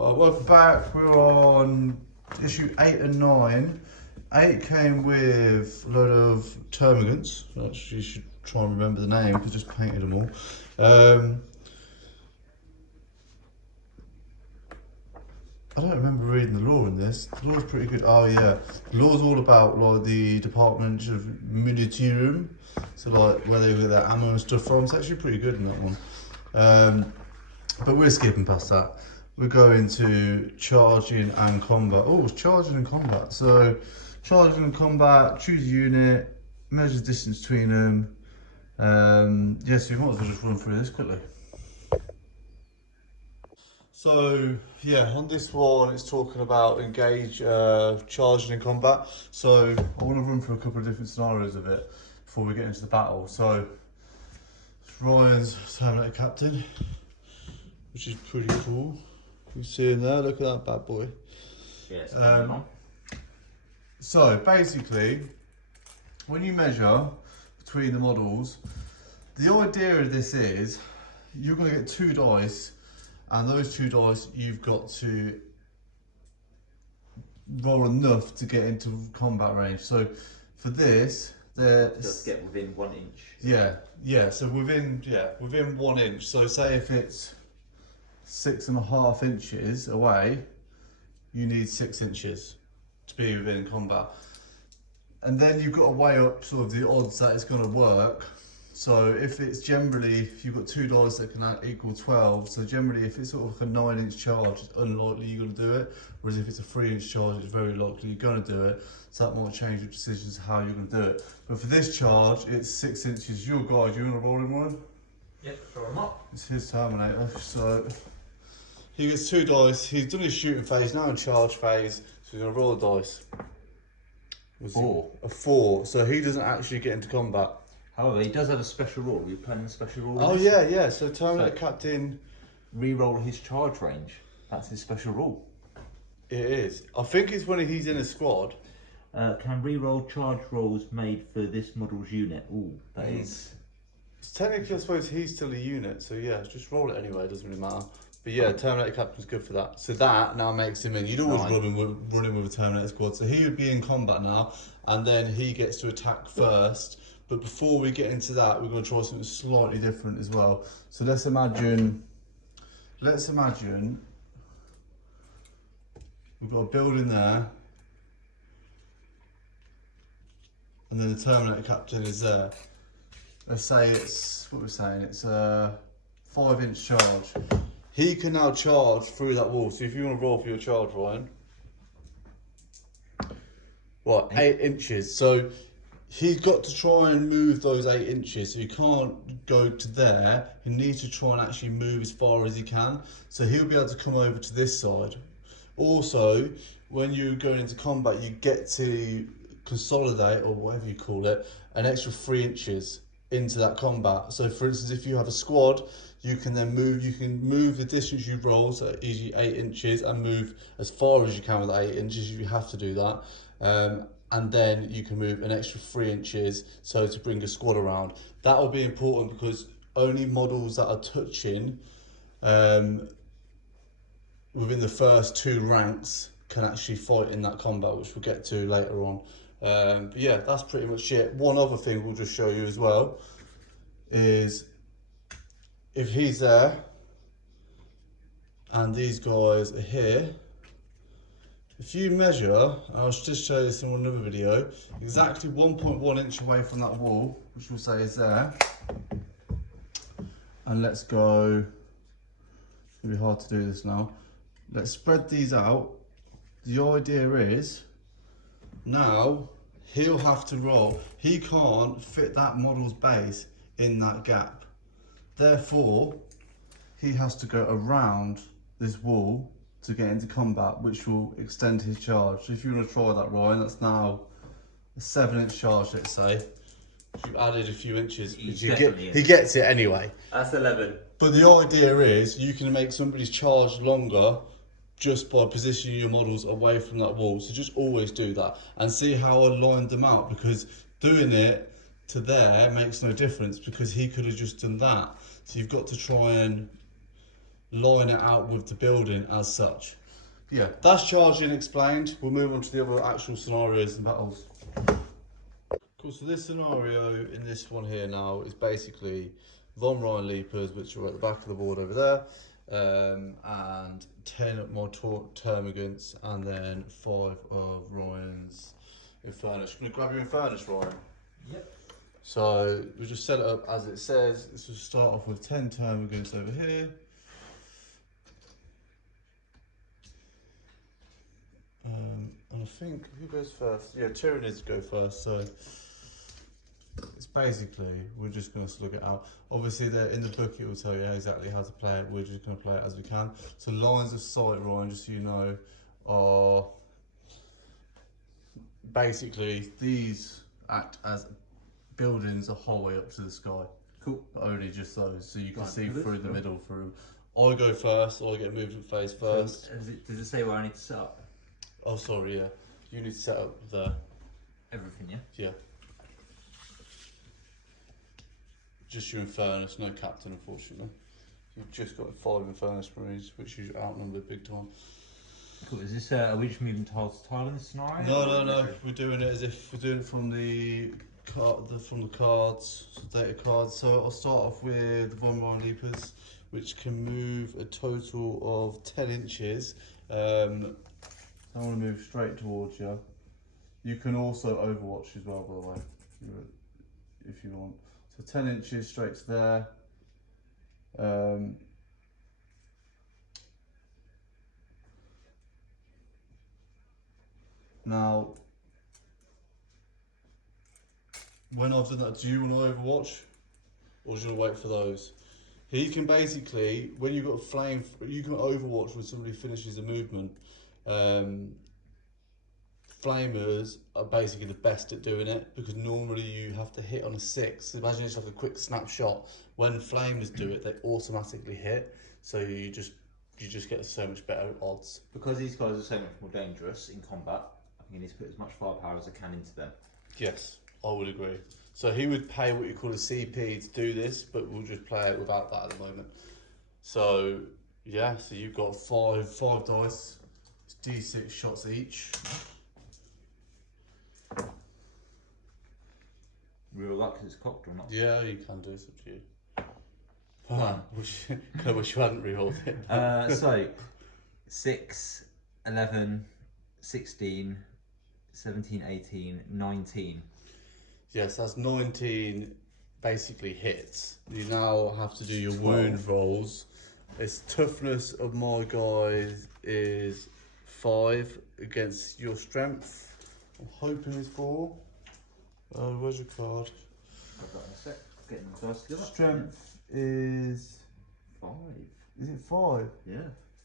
Welcome back. We're on issue 8 and 9. 8 came with a load of termagants. Actually, you should try and remember the name because I just painted them all. I don't remember reading the law in this. The law's pretty good. Oh yeah, the law's all about like the Department of Militarum, so like where they get their ammo and stuff from. It's actually pretty good in that one. But we're skipping past that. We're going to charging and combat. Oh, it's charging and combat. So charging and combat, choose a unit, measure the distance between them. Yeah, so you might as well just run through this quickly. So yeah, on this one it's talking about engage, charging and combat. So I want to run through a couple of different scenarios of it before we get into the battle. So it's Ryan's Terminator Captain, which is pretty cool. You see him there, look at that bad boy. Yes. So basically, when you measure between the models, the idea of this is you're going to get 2 dice, and those 2 dice you've got to roll enough to get into combat range. So for this, Just get within 1 inch. Yeah. So within 1 inch. So say if it's 6.5 inches away, you need 6 inches to be within combat. And then you've got to weigh up sort of the odds that it's going to work. So if it's generally, if you've got 2 dice that can equal 12, so generally if it's sort of like a 9-inch charge, it's unlikely you're going to do it. Whereas if it's a 3-inch charge, it's very likely you're going to do it. So that might change your decisions how you're going to do it. But for this charge, it's 6 inches. Your guide, you want to roll him one? Yep, throw them up. It's his Terminator, so he gets 2 dice. He's done his shooting phase, now in charge phase, so he's going to roll the dice. 4. A 4, so he doesn't actually get into combat. However, he does have a special rule. Are you playing a special rule? Oh yeah, so Terminator Captain... Re-roll his charge range. That's his special rule. It is. I think it's when he's in a squad. Can re-roll charge rolls made for this model's unit. Ooh, that is... Technically, I suppose he's still a unit, so yeah, just roll it anyway, it doesn't really matter. But yeah, Terminator Captain's good for that. So that now makes him in. You'd always run him with a Terminator squad, so he would be in combat now, and then he gets to attack first. But before we get into that, we're going to try something slightly different as well. So let's imagine we've got a building there, and then the Terminator Captain is there. Let's say it's, what we're saying, it's a 5-inch charge. He can now charge through that wall. So if you want to roll for your charge, Ryan. What, 8 inches. So he's got to try and move those 8 inches. So he can't go to there. He needs to try and actually move as far as he can. So he'll be able to come over to this side. Also, when you're going into combat, you get to consolidate, or whatever you call it, an extra 3 inches into that combat. So for instance, if you have a squad, you can move the distance you roll, so easily 8 inches, and move as far as you can with that 8 inches. You have to do that. And then you can move an extra 3 inches, so to bring a squad around. That will be important because only models that are touching within the first 2 ranks can actually fight in that combat, which we'll get to later on. But yeah, that's pretty much it. One other thing we'll just show you as well is if he's there and these guys are here, if you measure, and I'll just show you this in another video, exactly 1.1 inch away from that wall, which we'll say is there, and let's go, it's going to be hard to do this now, let's spread these out. The idea is, now he'll have to roll. He can't fit that model's base in that gap. Therefore, he has to go around this wall to get into combat, which will extend his charge. So if you want to try that, Ryan, that's now a 7-inch charge, let's say. You've added a few inches. He gets it anyway. That's 11. But the idea is you can make somebody's charge longer just by positioning your models away from that wall. So just always do that and see how I lined them out, because doing it to there makes no difference because he could have just done that. So you've got to try and line it out with the building as such. Yeah, that's charging explained. We'll move on to the other actual scenarios and battles. Cool, so this scenario in this one here now is basically Von Ryan Leapers, which are at the back of the board over there, and 10 more Termagants, and then 5 of Ryan's Infernus. I'm going to grab your Infernus, Ryan. Yep. So we just set it up as it says. This will start off with 10 Termagants over here. And I think, who goes first? Yeah, Tyranids go first, so it's basically, we're just going to slug it out. Obviously, in the book it will tell you exactly how to play it. We're just going to play it as we can. So lines of sight, Ryan, just so you know, are basically, these act as buildings a whole way up to the sky. Cool. But only just those, so you can Right, see so through this- the middle through. I go first, I get movement phase first. So, does it say where I need to set up? Oh, sorry, yeah. You need to set up there. Everything, yeah? Yeah. Just your Infernus, no captain, unfortunately. You've just got 5 Infernus Marines, which you outnumbered big time. Cool. Is this, are we just moving tile to tile in this scenario? No. We're doing it as if we're doing it from the cards, data cards. So I'll start off with the Von Ryan Leapers, which can move a total of 10 inches. I want to move straight towards you. You can also overwatch as well, by the way, if you want. So 10 inches straight to there. Now, when I've done that, do you want to overwatch? Or do you want to wait for those? He can basically, when you've got a flame, you can overwatch when somebody finishes a movement. Flamers are basically the best at doing it because normally you have to hit on a 6. Imagine it's like a quick snapshot. When flamers do it, they automatically hit, so you just get so much better odds. Because these guys are so much more dangerous in combat, I think I need to put as much firepower as I can into them. Yes, I would agree. So he would pay what you call a CP to do this, but we'll just play it without that at the moment. So yeah, so you've got five dice. It's D6 shots each. Real luck because it's cocked or not. Yeah, you can do, it's up to you. I wish you hadn't rerolled it. So 6, 11, 16, 17, 18, 19. Yes, that's 19 basically hits. You now have to do your 12. wound rolls. Its toughness of my guys is 5 against your strength. I'm hoping it's 4. Where's your card? Got that in a sec. Getting the dice together. Strength is 5. Is it 5? Yeah.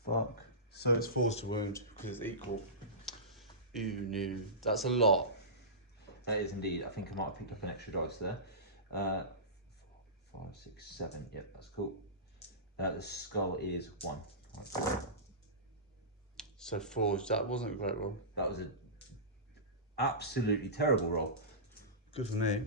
Fuck. So it's force to wound because it's equal. Ooh, no. That's a lot. That is indeed. I think I might have picked up an extra dice there. 4, 5, 6, 7. Yep, that's cool. The skull is 1. Right. So 4, that wasn't a great roll. That was an absolutely terrible roll. Good for me.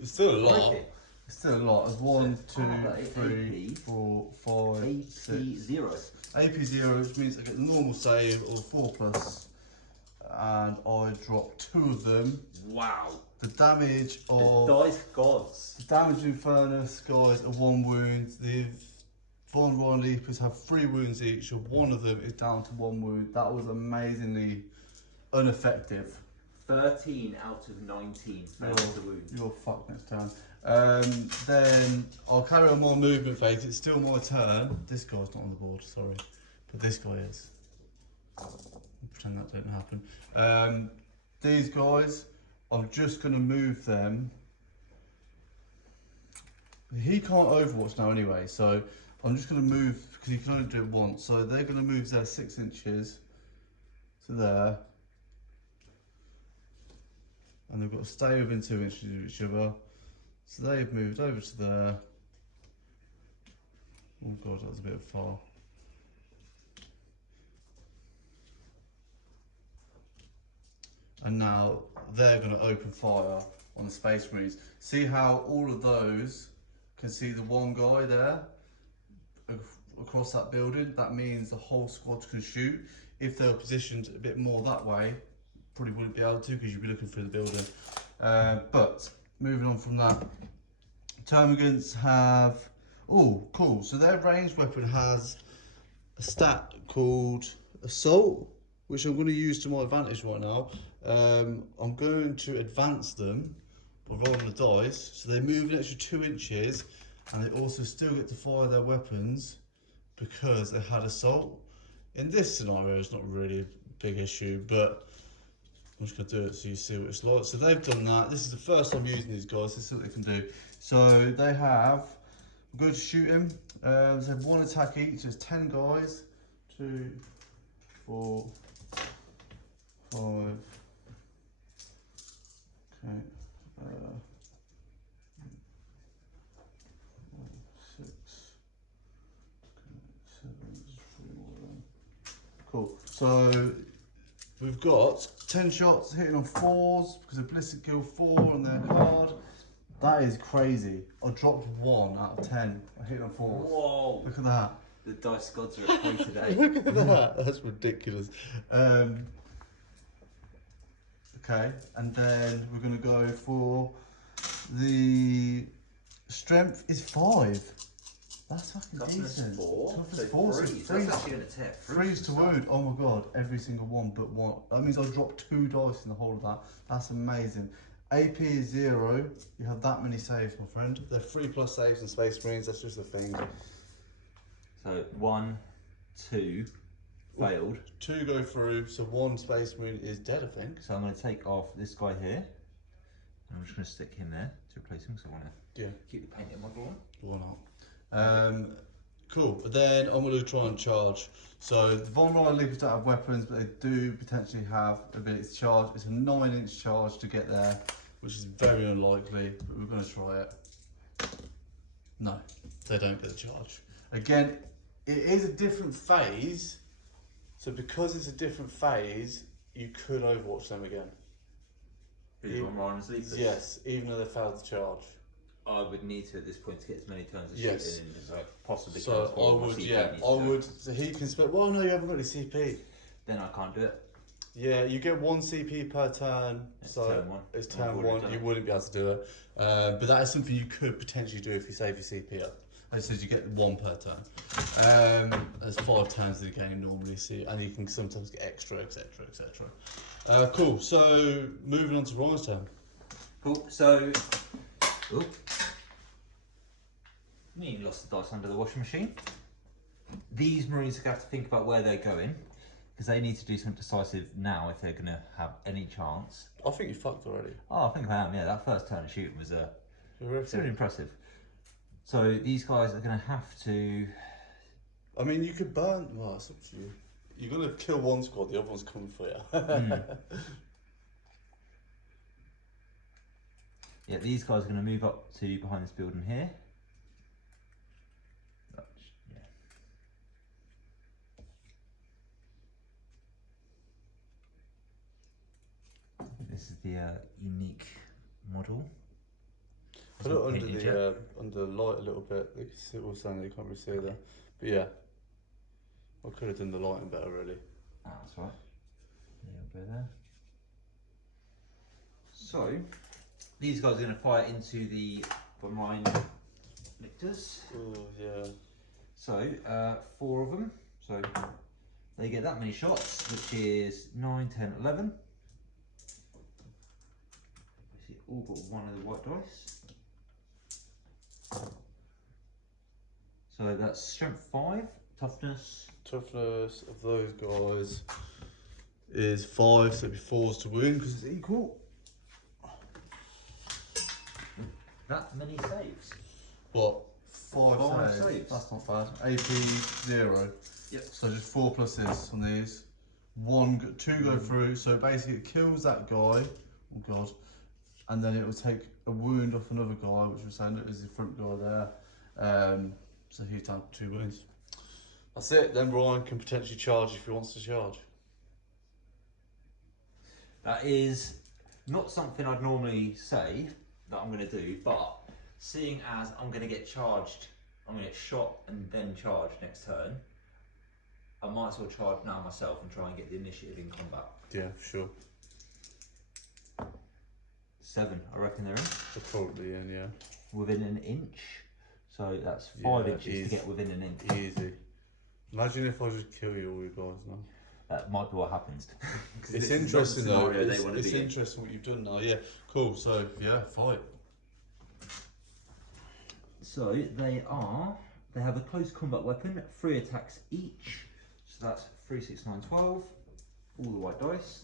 It's still a lot. Okay. It's still a lot. It's 1, So, 2, 3, 4, 5, AP 6. 0. AP 0, which means I get the normal save of 4+, and I drop 2 of them. Wow. The damage of The dice gods. the damage in Infernus guys are 1 wound. The Von Ryan Leapers have 3 wounds each, so one of them is down to 1 wound. That was amazingly ineffective. 13 out of 19 failed the wound. You're fucked next turn. Then I'll carry on my movement phase. It's still my turn. This guy's not on the board, sorry. But this guy is. I'll pretend that didn't happen. These guys, I'm just going to move them. He can't overwatch now anyway, so I'm just going to move, because he can only do it once. So they're going to move their 6 inches to there. And they've got to stay within 2 inches of each other. So they've moved over to there. Oh god, that was a bit far. And now they're going to open fire on the Space Marines. See how all of those can see the one guy there across that building? That means the whole squad can shoot. If they were positioned a bit more that way, probably wouldn't be able to because you'd be looking through the building. But moving on from that, Termagants have, oh cool, so their ranged weapon has a stat called Assault, which I'm going to use to my advantage right now. I'm going to advance them by rolling the dice, so they move an extra 2 inches, and they also still get to fire their weapons because they had Assault. In this scenario, it's not really a big issue, but I'm just going to do it so you see what it's like. So they've done that. This is the first time using these guys. This is what they can do. So they have, I'm going to shoot him. They have 1 attack each. There's 10 guys. 2, 4, 5. Okay. 6. Okay, 7. There's 3 more of them. Cool. So we've got 10 shots hitting on 4s because of Ballistic Kill 4 on their card. That is crazy. I dropped 1 out of 10. I hit on 4s. Whoa! Look at that. The dice gods are at play today. Look at that. That's ridiculous. Okay, and then we're going to go for the strength is 5. That's fucking decent. Toughness Toughness 4. So That's actually going to tear. 3's to wound. Oh my god, every single one but 1. That means I dropped 2 dice in the whole of that. That's amazing. AP is 0. You have that many saves, my friend. They're 3+ saves in Space Marines. That's just a thing. So 1, 2 failed. 2 go through. So 1 Space Marine is dead, I think. So I'm going to take off this guy here. And I'm just going to stick him there to replace him because I want to keep the paint in my drawer. Why not? Cool. But then I'm going to try and charge. So the Von Ryan Leapers don't have weapons, but they do potentially have ability to charge. It's a 9-inch charge to get there, which is very unlikely, but we're going to try it. No, they don't get a charge. Again, it is a different phase, so because it's a different phase, you could overwatch them again. Who's on Ryan's Leapers? Yes, even though they failed to charge. I would need to at this point to get as many turns as Yes. shooting in as I possibly So can. I would, yeah, I would. So he can spend. Well, no, you haven't got any CP. Then I can't do it. Yeah, you get 1 CP per turn. It's so turn 1. it's I've turn already 1. done You it. wouldn't be able to do it. But that is something you could potentially do if you save your CP up. As I said, you get 1 per turn. There's 5 turns in the game normally, and you can sometimes get extra, etc., etc. Cool. So moving on to Ryan's turn. Cool. So, me lost the dice under the washing machine. These Marines are going to have to think about where they're going because they need to do something decisive now if they're going to have any chance. I think you fucked already. Oh, I think I am. Yeah, that first turn of shooting was Horrific. really impressive. So these guys are going to have to. I mean, you could burn. Well, it's up to you. You're gonna kill one squad, the other one's coming for you. Yeah, these guys are going to move up to behind this building here. Yeah. This is the unique model. Put it under the light a little bit. You can see it all saying you can't really see there. But yeah, I could have done the lighting better, really. Oh, that's right. Yeah, we'll go there. So, these guys are going to fire into the Von Ryan lictors. Oh yeah. So, 4 of them. So, they get that many shots, which is 9, 10, 11. Basically, all got 1 of the white dice. So that's strength 5, toughness. Toughness of those guys is 5, so it'd be 4s to wound because it's equal. That many saves. What? 5 5 saves. saves. That's not bad. AP 0. Yep. So just 4 pluses on these. 2 go through. So basically it kills that guy. Oh god. And then it will take a wound off another guy, which we're saying is the front guy there. So he's done 2 wounds. That's it. Then Ryan can potentially charge if he wants to charge. That is Not something I'd normally say that I'm going to do, but seeing as I'm going to get charged, I'm going to get shot and then charged next turn, I might as well charge now myself and try and get the initiative in combat. Yeah, for sure. 7, I reckon they're in. They're probably in, yeah. Within an inch. So that's 5 inches easy. to get within an inch. Easy. Imagine if I just kill you all, you guys now. That might be what happens. It's interesting though. It's interesting what you've done now. Yeah, cool. So yeah, fight. So they have a close combat weapon, 3 attacks each. So that's 3, 6, 9, 12. All the white dice.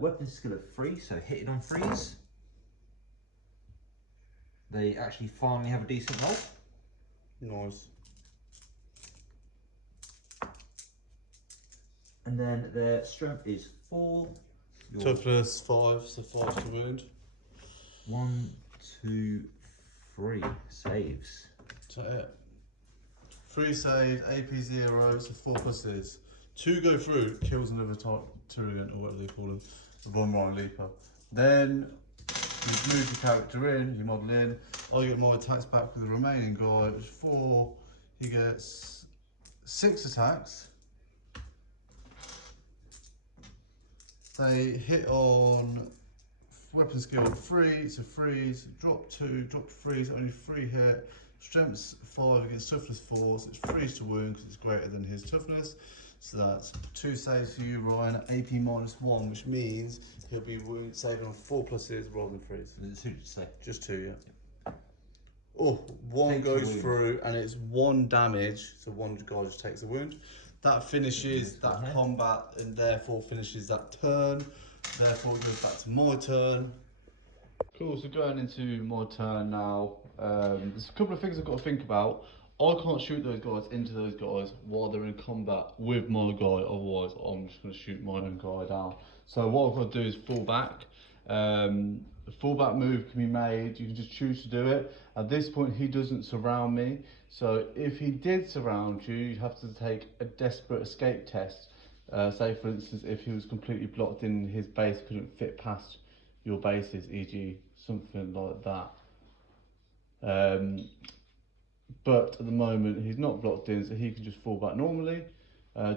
Weapon skill of 3, so hitting on 3s. They actually finally have a decent roll. Nice. And then their strength is 4. Toughness 5, so 5 to wound. 1, 2, 3 saves. Is that it? 3 saves, AP 0, so 4 pluses. 2 go through, kills another Tyrant or whatever they call him, the Von Ryan Leaper. Then you move your character in, you model in. I get my attacks back with the remaining guy, which is 4. He gets 6 attacks. They hit on weapon skill 3, so 3s, drop 2, drop 3, so only 3 hit. Strength's 5 against toughness 4, so it's 3 to wound because it's greater than his toughness. So that's 2 saves for you, Ryan, AP -1, which means he'll be wound saving on 4 pluses rather than 3s. There's 2 to say. Just 2, yeah. Oh, 1 goes through and it's 1 damage, so 1 guy just takes a wound. That finishes that combat and therefore finishes that turn. Therefore it goes back to my turn. Cool, so going into my turn now, there's a couple of things I've got to think about. I can't shoot those guys into those guys while they're in combat with my guy, otherwise I'm just going to shoot my own guy down. So what I've got to do is fall back. The fallback move can be made, you can just choose to do it. At this point he doesn't surround me, so if he did surround you, you have to take a desperate escape test. Say for instance if he was completely blocked in, his base couldn't fit past your bases, e.g. something like that. But at the moment he's not blocked in, so he can just fall back normally.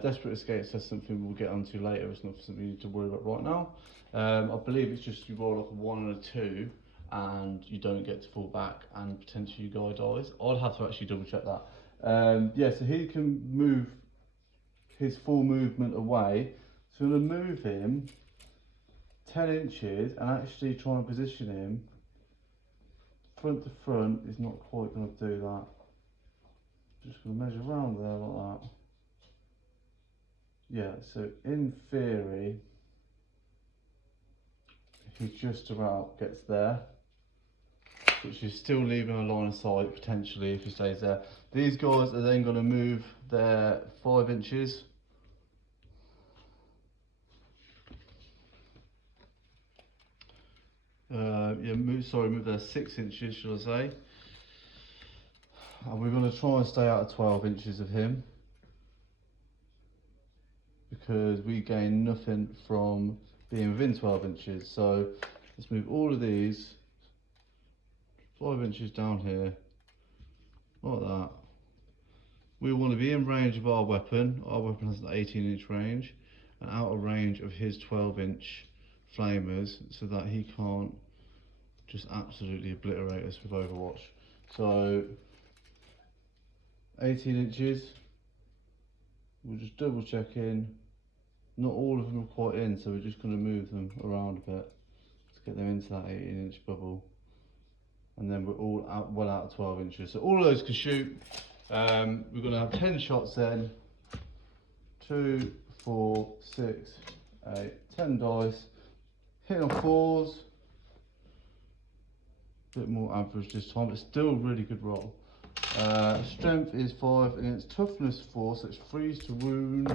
Desperate escape test, something we'll get onto later, it's not something you need to worry about right now. I believe it's just you roll like a 1 and a 2 and you don't get to fall back and potentially your guy dies. I'd have to actually double check that. Yeah, so he can move his full movement away. So I'm going to move him 10 inches and actually try and position him front to front. Is not quite going to do that. Just going to measure around there like that. Yeah, so in theory, he just about gets there, which is still leaving a line of sight potentially if he stays there. These guys are then going to move their 5 inches. Move their 6 inches, should I say. And we're going to try and stay out of 12 inches of him, because we gain nothing from being within 12 inches. So let's move all of these 5 inches down here, like that. We want to be in range of our weapon. Our weapon has an 18-inch range, and out of range of his 12-inch flamers, so that he can't just absolutely obliterate us with Overwatch. So 18 inches, we'll just double check in. Not all of them are quite in, so we're just going to move them around a bit to get them into that 18-inch bubble. And then we're all out, well out of 12 inches. So all of those can shoot. We're going to have 10 shots then. 2, 4, 6, 8, 10 dice. Hitting on 4s. A bit more average this time, but still a really good roll. Strength is 5 against toughness 4, so it's 3 to wound.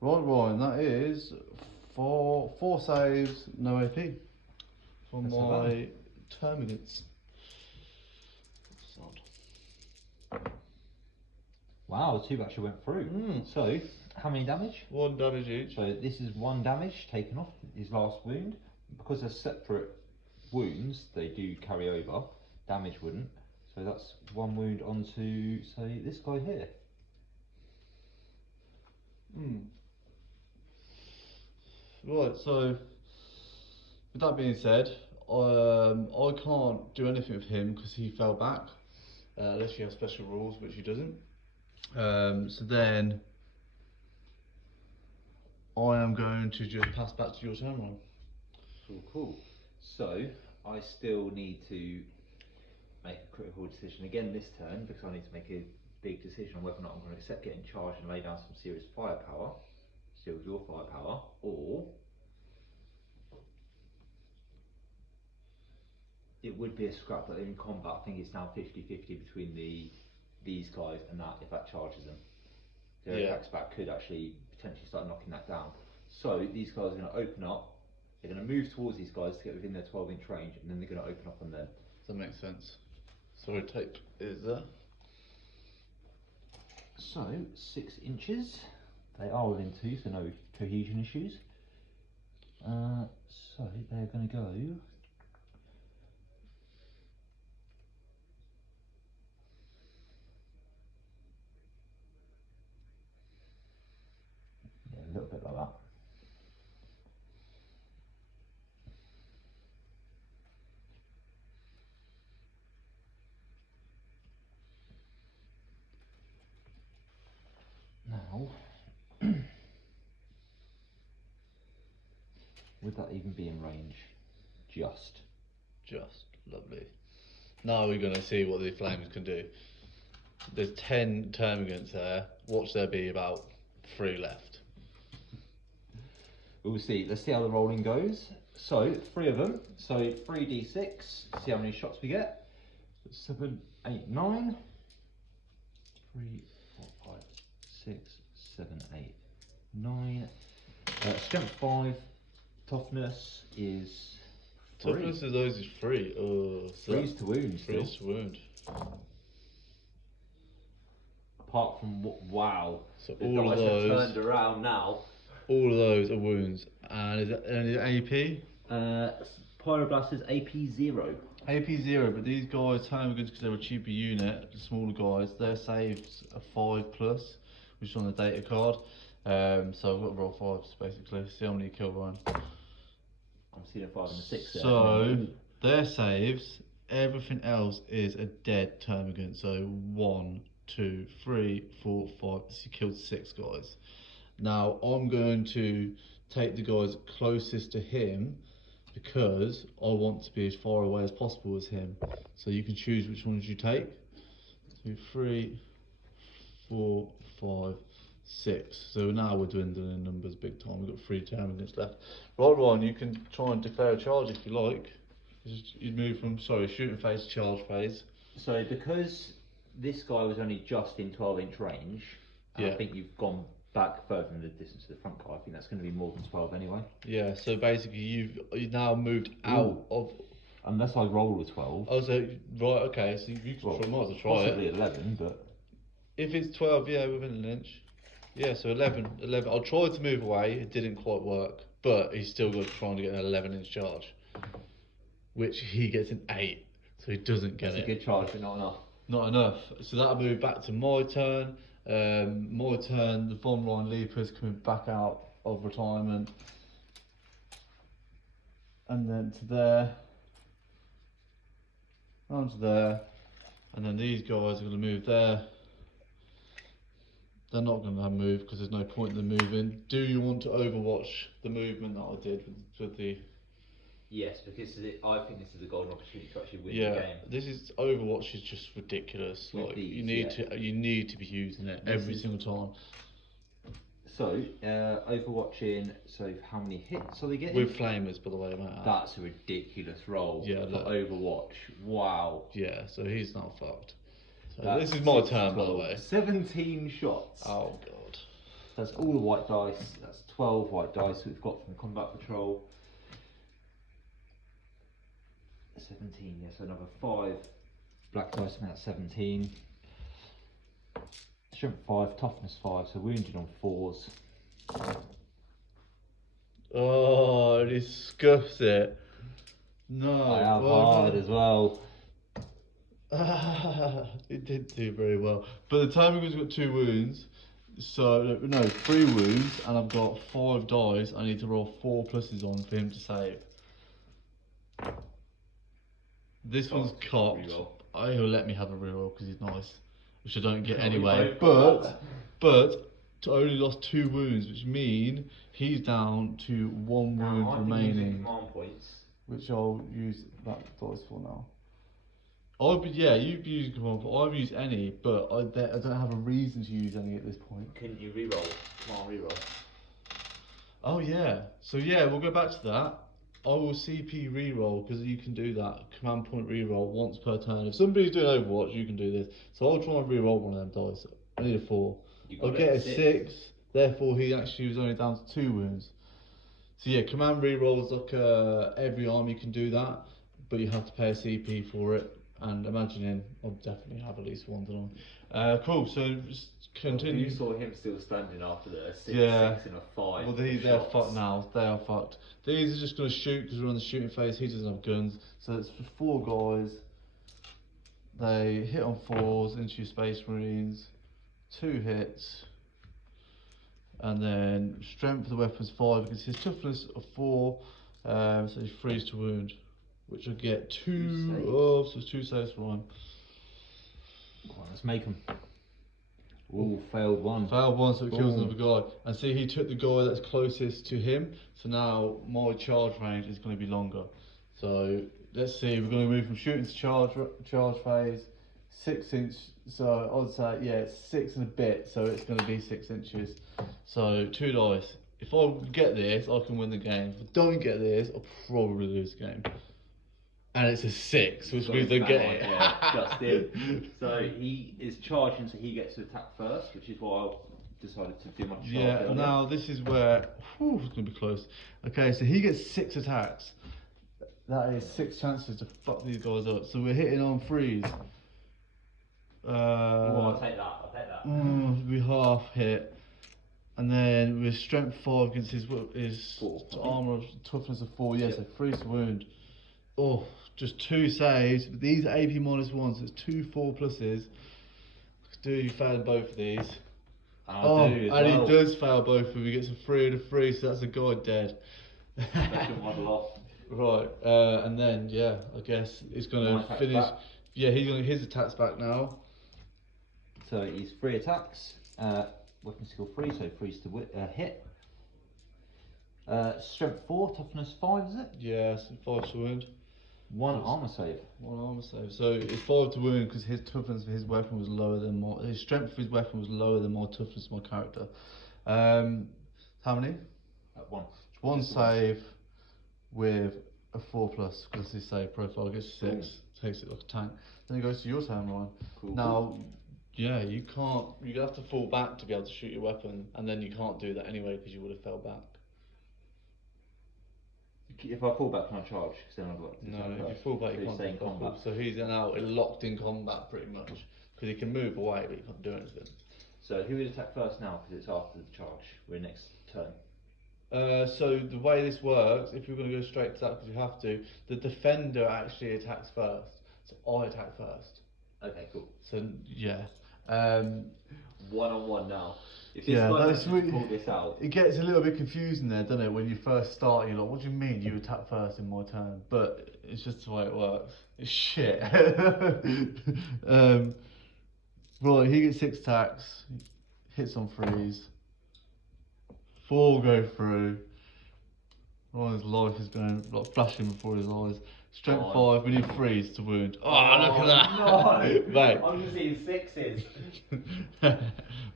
Right, Ryan, that is 4 saves, no AP for my Termagants. Wow, the 2 actually went through. So, how many damage? 1 damage each. So this is 1 damage taken off his last wound. Because they're separate wounds, they do carry over. Damage wouldn't. So that's 1 wound onto, say, this guy here. Right, so with that being said, I can't do anything with him because he fell back, unless you have special rules, which he doesn't. So then I am going to just pass back to your turn, Ron. Cool. So I still need to make a critical decision again this turn because I need to make a big decision on whether or not I'm going to accept getting charged and lay down some serious firepower, still with your firepower, or it would be a scrap, but in combat I think it's now 50-50 between these guys and that if that charges them. Their attacks back could actually potentially start knocking that down. So these guys are going to open up, they're going to move towards these guys to get within their 12-inch range, and then they're going to open up on them. That makes sense. Sorry, tape is there. So 6 inches, they are within 2, so no cohesion issues. So they're going to go a little bit like that. Now, would that even be in range? Just Lovely. Now we're going to see what the flames can do. There's 10 termagants there. Watch there be about 3 left. We'll see. Let's see how the rolling goes. So 3 of them. So 3d6. See how many shots we get. 7, 8, 9. 3, 4, 5, 6, 7, 8, 9. Strength 5. Toughness is 3. Toughness of those is 3. So 3's to wound. 3's to wound. Apart from wow. So the all of dice have those turned around now. All of those are wounds. And is it AP? Pyroblast is AP 0. AP 0, but these guys, termagants, because they're a cheaper unit, the smaller guys, their saves are 5 plus, which is on the data card. So I've got to roll 5s basically. See how many you kill, Ryan. I'm seeing a 5 and a 6 there. So their saves, everything else is a dead termagant. So 1, 2, 3, 4, 5. So you killed 6 guys. Now I'm going to take the guys closest to him because I want to be as far away as possible as him. So you can choose which ones you take. 2, 3, 4, 5, 6. So now we're dwindling in numbers big time. We've got 3 termagants left. Right, Ryan, you can try and declare a charge if you like. You'd move from, shooting phase to charge phase. So because this guy was only just in 12-inch range, and I think you've gone back further than the distance to the front guy, I think that's going to be more than 12 anyway. Yeah, so basically you've now moved out of... Unless I roll a 12. Oh, so, right, okay, so you might as well try possibly it. 11, but... If it's 12, yeah, within an inch. Yeah, so 11. I tried to move away, it didn't quite work, but he's still got trying to get an 11-inch charge, which he gets an 8, so he doesn't get it. That's a good charge, but not enough. Not enough. So that'll move back to my turn. The Von Ryan Leapers coming back out of retirement. And then to there. On to there. And then these guys are going to move there. They're not going to move because there's no point in them moving. Do you want to overwatch the movement that I did with the... Yes, because I think this is a golden opportunity to actually win the game. Yeah, this is Overwatch is just ridiculous. Like these, you need to be using it every single time. So Overwatching. So how many hits are they getting? With flamers, by the way, mate. That's a ridiculous roll for look. Overwatch. Wow. Yeah, so he's not fucked. So this is my turn, by the way. 17 shots. Oh god. That's all the white dice. That's 12 white dice we've got from Combat Patrol. 17, yes, so another 5 black dice, and that's 17. strength 5, toughness 5, so wounded on 4s. Oh, he scuffs it. No. I have hard as well. It did do very well. But the timing has got 2 wounds. So, no, 3 wounds, and I've got 5 dice. I need to roll 4 pluses on for him to save. This one's cocked. He'll let me have a reroll because he's nice, which I don't get anyway. But to only lost 2 wounds, which mean he's down to 1 wound remaining, which I'll use that dice for now. You've used command, but I've used any, but I don't have a reason to use any at this point. Couldn't you reroll? Command reroll. Oh yeah, so yeah, we'll go back to that. I will CP reroll because you can do that. Command point reroll once per turn. If somebody's doing Overwatch, you can do this. So I'll try and reroll one of them dice. I need a 4. I'll get a 6. Therefore, he actually was only down to 2 wounds. So yeah, command rerolls like every army can do that, but you have to pay a CP for it. And imagining, I'll definitely have at least one, don't I? Cool. So just continue. You saw him still standing after the 6 and a 5. Well, they're fucked now. They are fucked. These are just going to shoot because we're on the shooting phase. He doesn't have guns. So it's for 4 guys. They hit on 4s into your Space Marines. 2 hits. And then strength of the weapon's 5 because his toughness of 4. So he's freeze to wound, which will get 2 of. So it's 2 saves for him. Well, let's make him. Ooh, failed 1. Failed 1, so it kills another guy. And see, he took the guy that's closest to him. So now my charge range is going to be longer. So let's see, we're going to move from shooting to charge phase. 6 inch. So I'd say it's 6 and a bit. So it's going to be 6 inches. So 2 dice. If I get this, I can win the game. If I don't get this, I'll probably lose the game. And it's a 6, which means I get it. Yeah, just in. So he is charging, so he gets to attack first, which is why I decided to do my charge. Yeah, now this is where it's going to be close. Okay, so he gets 6 attacks. That is 6 chances to fuck these guys up. So we're hitting on freeze. I'll take that. We half hit. And then with strength 5 against his 4, armor toughness of 4. Yes, so freeze to wound. Oh, just 2 saves. But these are AP -1, so it's 2 4 pluses. Do you fail both of these? He does fail both of them. He gets a 3 and a 3, so that's a guy dead. Right, and then I guess it's going to finish. Back. Yeah, he's going to his attacks back now. So he's 3 attacks. Weapon skill 3, so freeze to hit. Strength 4, toughness 5, is it? Yeah, so 5 to wound. 1 armor save. 1 armor save. So it's 5 to wound because his toughness for his weapon was lower than my. His strength for his weapon was lower than my toughness of my character. How many? 1. 1 save with a 4 plus because his save profile gets 6. Takes it like a tank. Then it goes to your turn, Ryan. Cool. Now, you can't. You have to fall back to be able to shoot your weapon, and then you can't do that anyway because you would have fell back. If I fall back, can I charge? Then I've got no, if you fall back, you can't do combat. So he's now locked in combat pretty much because he can move away, but he can't do anything. So who would attack first now? Because it's after the charge. We're next turn. So the way this works, if you're going to go straight to that because you have to, the defender actually attacks first. So I attack first. Okay, cool. So yeah. 1-on-1 now. If this guy can pull this out. It gets a little bit confusing there, doesn't it? When you first start, you're like, what do you mean you attack first in my turn? But it's just the way it works. It's shit. Right, he gets 6 attacks, hits on freeze. 4 go through. Ryan's life is going like flashing before his eyes. Strength 5, we need freeze to wound. Oh, look at that! No. Mate. I'm just seeing 6s. Right.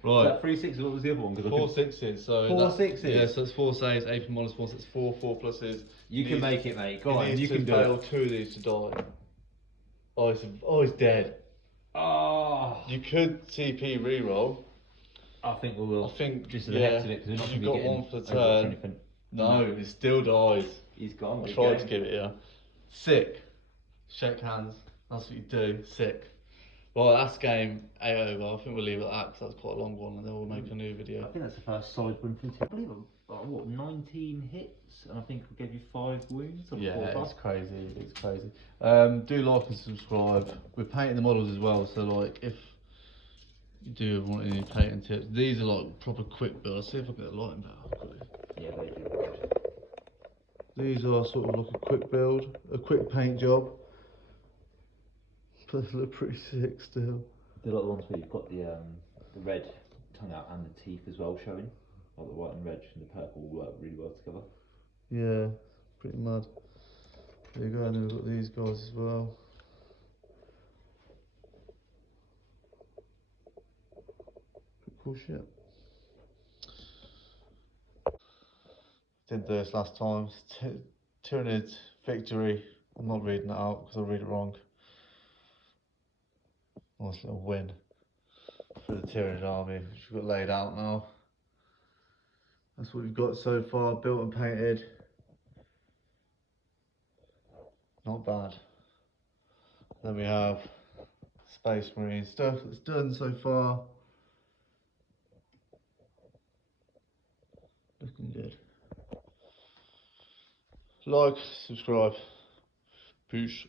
Was that 3 6s? What was the other one? 4 6s. So 4 6s. Yeah, so it's 4 saves, AP -1, so it's 4 4 pluses. You can make it, mate. Go on, you can fail 2 of these to die. He's dead. Oh. You could TP reroll. I think we will. I think just the hex of it because we're not going to be getting 1 for the turn. No, he still dies. He's gone. I tried to give it you. Sick. Shake hands. That's what you do. Sick. Well, that's game 8 over. I think we'll leave it at that because that's quite a long one, and then we'll make a new I video. think that's the first side win from I believe what 19 hits, and I think we gave you 5 wounds. Yeah, it's crazy. It's crazy. Do like and subscribe. We're painting the models as well, so like if you do want any painting tips, these are like proper quick build. I'll see if I get the lighting better. Yeah, they do. These are sort of like a quick build, a quick paint job. But they look pretty sick still. The little ones where you've got the red tongue out and the teeth as well showing, like the white and red and the purple will work really well together. Yeah, pretty mad. There you go, and then we've got these guys as well. Pretty cool shit. Didn't do this last time. Tyranid victory. I'm not reading it out because I read it wrong. Nice little win for the Tyranid army, which we've got laid out now. That's what we've got so far, built and painted. Not bad. Then we have Space Marine stuff that's done so far. Looking good. Like, subscribe. Peace.